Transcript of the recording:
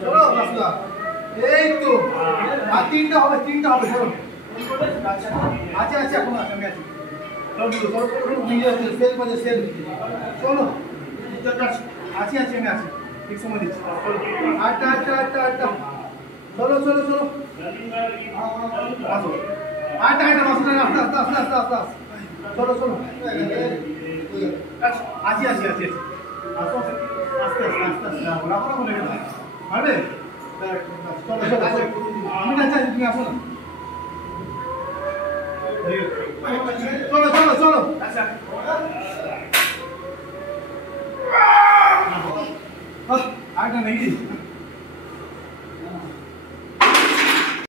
চলো রাস্তা এই তো আর তিনটা হবে চলো আচ্ছা আচ্ছা এখন আছে আমি আছি চলো নিজে আছে সেল বাজে সেল চলো আছি আমি আছি ঠিক সময় দিচ্ছি আটটা চলো আসো আটটা আসো আস্তে চলো আছি আসো আস্তে রাখো বলে গেল পারবে চলো আমি না চাই তুমি আসো না চলো আচ্ছা আটটা নাকি